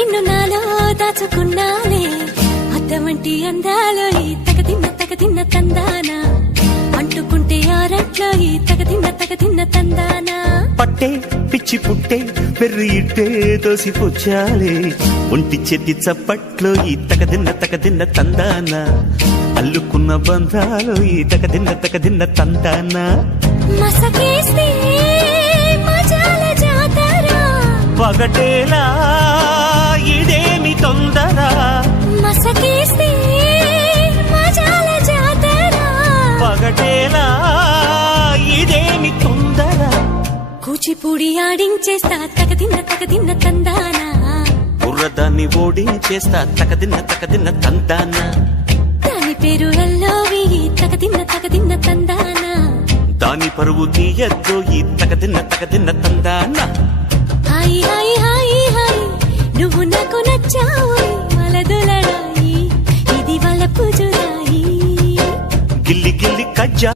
నిన్ను నాలో దాచుకున్నాలే అద్దమంటి అందాలో ఈ తగదిన్న తందానా అంటుకుంటే ఆరట్లో ఈ తగదిన్న తందానా పట్టే పిచ్చి పుట్టే పెర్రి ఇట్టే దోసిపుచ్చాలే ఒంటి చెట్టి చప్పట్లో ఈ తగదిన్న తందానా అల్లుకున్న బంధాలు ఈ తగదిన్న తందానా మసకేస్తే మజాల జాతర పగటేలా ఇదేమి తొందర మసకేస్తే మజాల జాతర పగటేలా ఇదేమి తొందర కూచిపూడి ఆడించేస్తా తగదిన్న తందానా బుర్రదాన్ని ఓడించేస్తా తగదిన్న తందానా దాని పేరు ఎల్లోవి తగదిన్న తందానా దాని పరువు తీయద్దు ఈ తగదిన్న తందానా హాయి